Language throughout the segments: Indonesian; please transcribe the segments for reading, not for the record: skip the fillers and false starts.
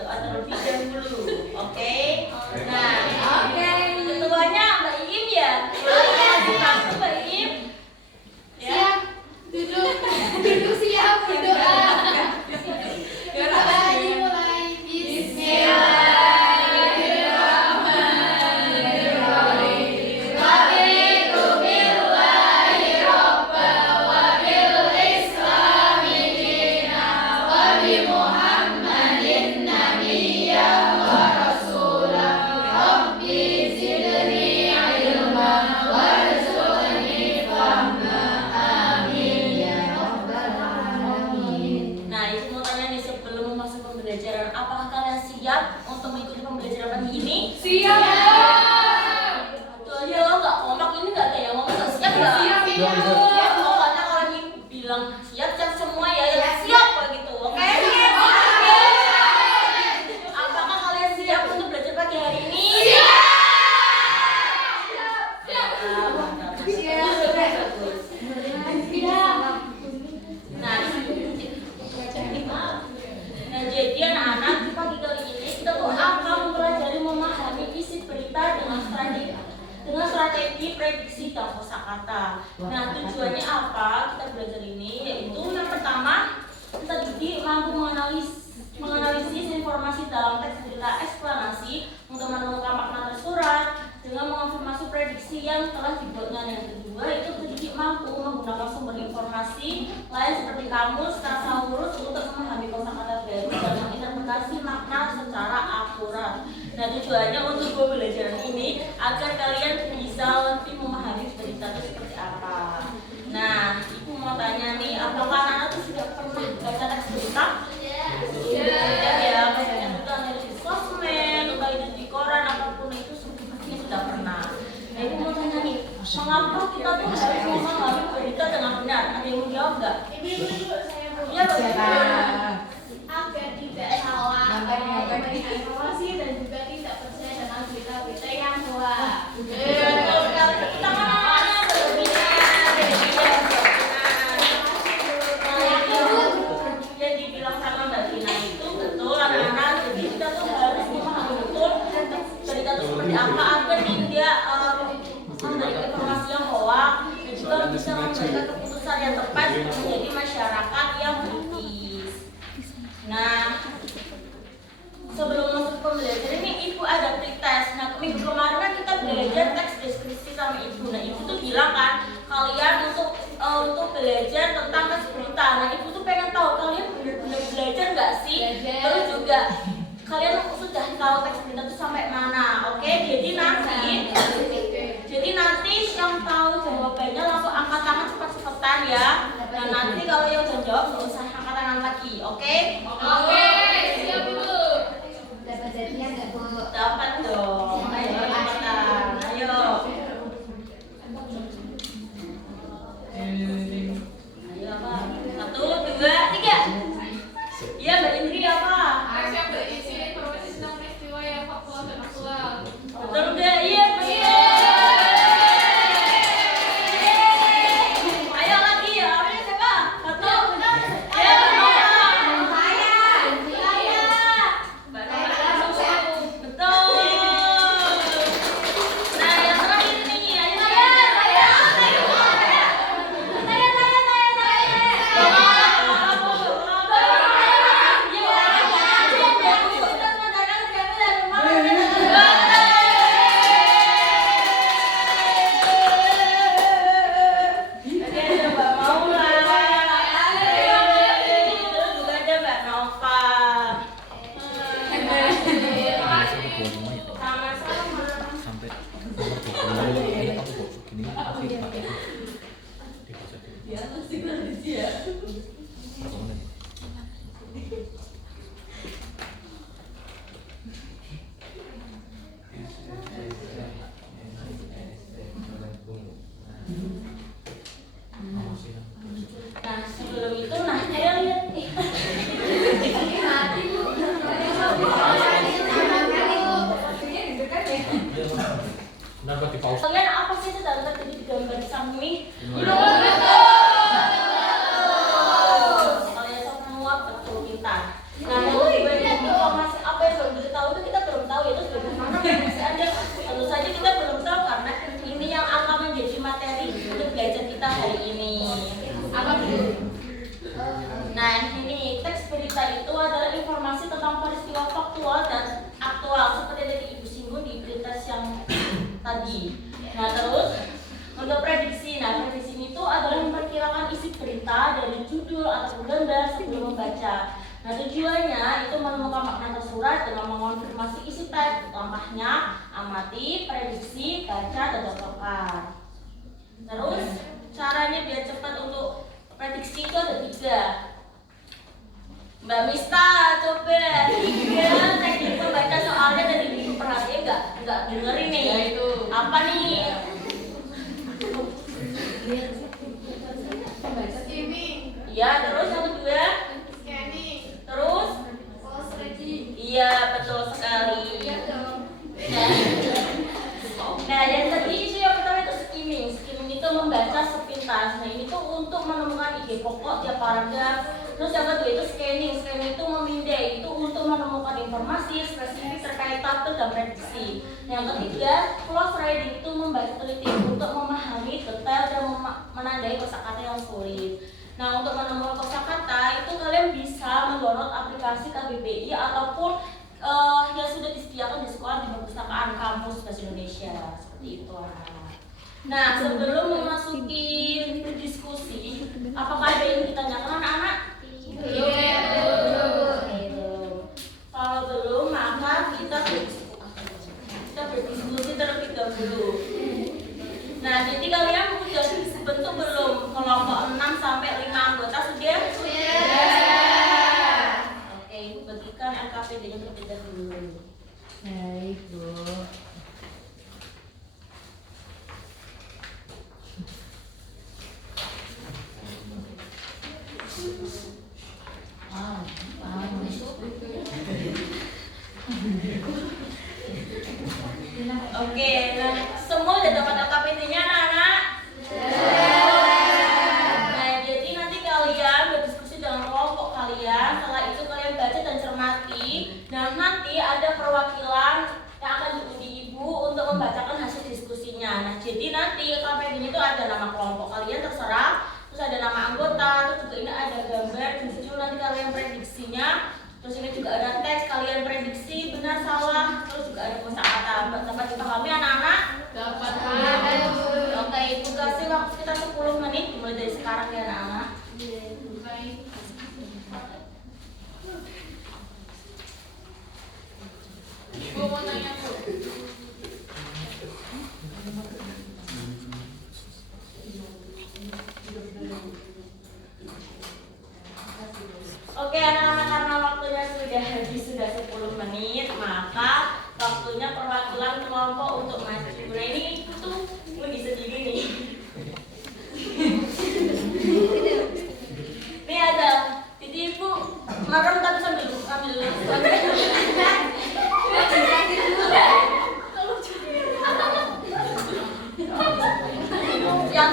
berdoa terlebih dahulu. Oke? Nah, ketuanya Mbak Iim ya? Langsung Mbak Iim. Siap, duduk siap berdoa. Doa dimulai. Bismillahirrahmanirrahim. Raditu billahi robban wa bil islami dinan wa bi Muhammadin nabiyyan wa rasulan. Rabbi zidni ilman warzuqni fahma. Amin ya rabbal alamin. Nah, itu mau tanya nih sebelum masuk pembelajaran, apakah kalian siap untuk mengikuti pembelajaran pagi ini? Siap. Tuh ya, nggak kompak ini nggak ada yang ngomong nggak siap ya? Siap. Siap. Pokoknya kalau ini bilang siap semua ya, yang siap begitu. Oke? Apakah kalian siap untuk belajar pagi hari ini? Nah, jadi anak-anak di pagi kali ini kita tuh akan mempelajari memahami isi berita dengan strategi prediksi dan kosakata. Nah, tujuannya apa kita belajar ini? Yaitu yang pertama, kita jadi mampu menganalisis informasi dalam teks berita eksplanasi untuk menemukan makna tersurat dengan mengonfirmasi prediksi yang telah dibuatnya. Yang kedua, itu pendidik mampu menggunakan sumber informasi lain seperti kamus, thesaurus untuk memahami kosakata baru dan menginterpretasi makna secara akurat. Nah, tujuannya untuk pembelajaran ini agar kalian bisa lebih memahami berita itu seperti apa. Nah, ibu mau tanya nih, apakah anak tuh sudah pernah baca teks berita? Ya, bacanya juga di sosmed, entah itu di koran, apapun itu pasti sudah pernah. Nah, ibu mau tanya nih, mengapa kita tuh harus memahami berita dengan benar? Ada yang mau jawab nggak? Ya, Agar tidak salah memberikan informasi dan juga tidak percaya dengan berita-berita yang hoax. Betul sekali. Tepuk tangan anak-anak berlebihan. Yang dibilang sama Mbak Tina itu betul anak-anak. Jadi kita tuh harus memahami betul berita itu seperti apa agar dia memberikan informasi yang hoax dan juga bisa memberikan keputusan yang tepat menjadi masyarakat yang kritis. Nah, sebelum masuk pembelajaran ini ibu ada pretest. Nah, minggu kemarin kan kita belajar teks deskripsi sama ibu. Nah, ibu tuh bilang kan kalian untuk belajar tentang teks berita. Nah, ibu tuh pengen tahu kalian benar-benar belajar nggak sih? Terus juga kalian sudah tahu teks berita itu sampai mana? Oke, jadi nanti yang tahu jawabannya langsung angkat tangan cepat-cepatan ya. Dan nanti kalau yang udah jawab nggak usah angkat tangan lagi, oke? Oke, siap Bu. Dapat jadinya nggak Bu? Dapat dong. Ayo cepetan. Ayo. Ayo apa? 1, 2, 3. Iya Mbak Indri apa? Siap berisi informasi tentang peristiwa yang faktual dan aktual. Betul nggak? Iya betul. Ayo lagi ya. Ayo siapa? 1. Ya Mbak Nova. Mbak Nova. Betul. Nah yang terakhir ini ayo saya. Nah sebelum itu, ayo lihat. Kalian apa sih itu dalam terjadi di gambar di samping? Kalian sok menguap betul pintar. Nah, informasi apa surat dengan mengonfirmasi isi teks. Langkahnya amati, prediksi, baca, dan cocokkan. Terus caranya biar cepat untuk prediksi itu ada 3. Mbak Mista, coba 3 teknik membaca soalnya dari ibu perhatian nggak dengerin nih. Apa nih? Skimming, Iya, terus yang kedua, scanning, terus post ready. iya betul sekali. Iya dong. Nah, yang tadi itu yang pertama itu skimming. Skimming itu membaca sepintas. Nah, ini tuh untuk menemukan ide pokok tiap paragraf. Terus yang kedua itu scanning. Scanning itu memindai, itu untuk menemukan informasi spesifik terkait tabel dan prediksi. Nah, yang ketiga, close reading itu membaca teliti untuk memahami detail dan menandai kosakata yang sulit. Nah, untuk menemukan kosakata itu kalian bisa mendownload aplikasi KBBI ataupun yang sudah disediakan di sekolah di perpustakaan kampus Bahasa Indonesia seperti itu anak-anak. Nah, sebelum memasuki diskusi, apakah ada yang ditanyakan anak-anak? Belum. Kalau belum, maka kita berdiskusi terlebih dahulu. Nah, jadi kalian sudah bentuk belum kelompok 6 sampai 5 anggota sudah? Oke, Ibu bagikan LKPD-nya terlebih dahulu. Baik, Bu. Oke, nah semua udah dapat LKPD-nya anak-anak? Nah, jadi nanti kalian berdiskusi dengan kelompok kalian. Setelah itu kalian baca dan cermati. Dan nanti ada perwakilan yang akan diundi ibu untuk membacakan hasil diskusinya. Nah, jadi nanti LKPD-nya itu ada nama kelompok kalian terserah, terus ada nama anggota, terus juga ini ada gambar. Di situ nanti kalian prediksinya. Terus ini juga ada teks kalian prediksi benar salah, terus juga ada kosakata. Dapat dipahami anak-anak? Dapat. Oke, ibu kasih waktu sekitar 10 menit dimulai dari sekarang ya anak-anak. Baik. Ibu mau tanya, Bu. Oke anak-anak, karena waktunya sudah habis, sudah 10 menit, maka waktunya perwakilan kelompok untuk maju. Nah, ini ibu tuh lagi sendiri nih. Ini ada, jadi ibu merem tapi sambil ambil yang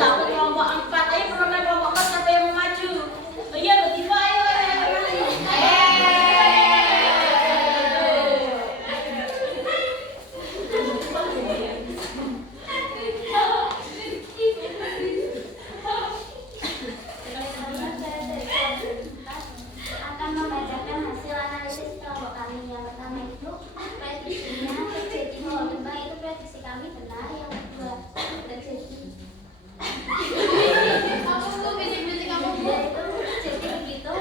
dapat kelompok 4, ayo perwakilan kelompok 4 siapa yang mau maju? Oh iya, Mbak Diva, ayo. Akan membacakan hasil analisis kelompok kami. Yang pertama itu prediksinya terjadi bahwa gempa itu prediksi kami benar. Yang kedua terjadi Kamu tuh bisik-bisik kamu, Bu. yaitu jadi begitu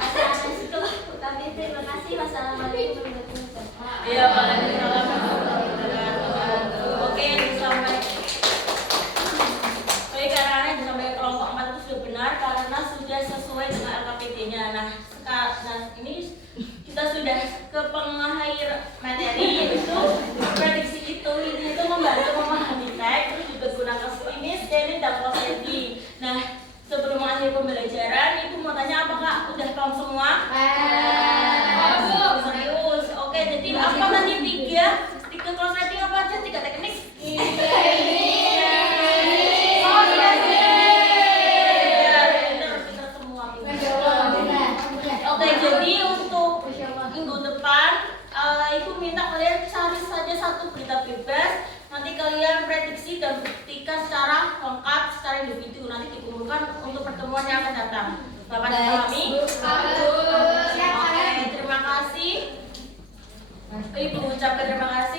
hasil analisis kelompok kami. Terima kasih. Wassalamualaikum warahmatullahi wabarakatuh. Iya, waalaikumsalam warahmatullahi wabarakatuh. Oke, sampai karena sampai kelompok 4 itu sudah benar karena sudah sesuai dengan LKPD-nya. Nah, ini kita sudah ke pengakhir materi, yaitu prediksi itu membantu memahami teks, terus juga gunakan skimming, scanning, dan close reading. Nah, sebelum mengakhiri pembelajaran, ibu mau tanya apakah udah paham semua? Serius? Oke, jadi apa tadi 3 close reading apa aja? 3 teknik? Oke, jadi untuk minggu depan ibu minta kalian cari saja satu berita bebas. Nanti kalian prediksi dan buktikan secara lengkap, secara individu. Nanti dikumpulkan untuk pertemuan yang akan datang. Bapak dipahami? Oke, terima kasih. Ibu ucapkan terima kasih.